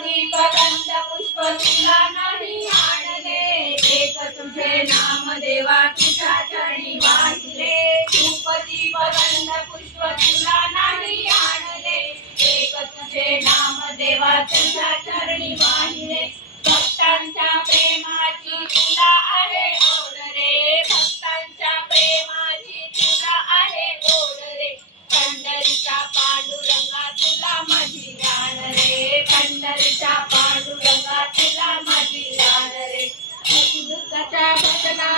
धूपदीप गंध पुष्प तुला नाही आणले. एक तुझे नाम देवा तुझ्या चरणी वाहिले. धूपदीप गंध पुष्प तुला नाही आणले. एक तुझे नाम देवा तुझ्या चरणी वाहिले. します。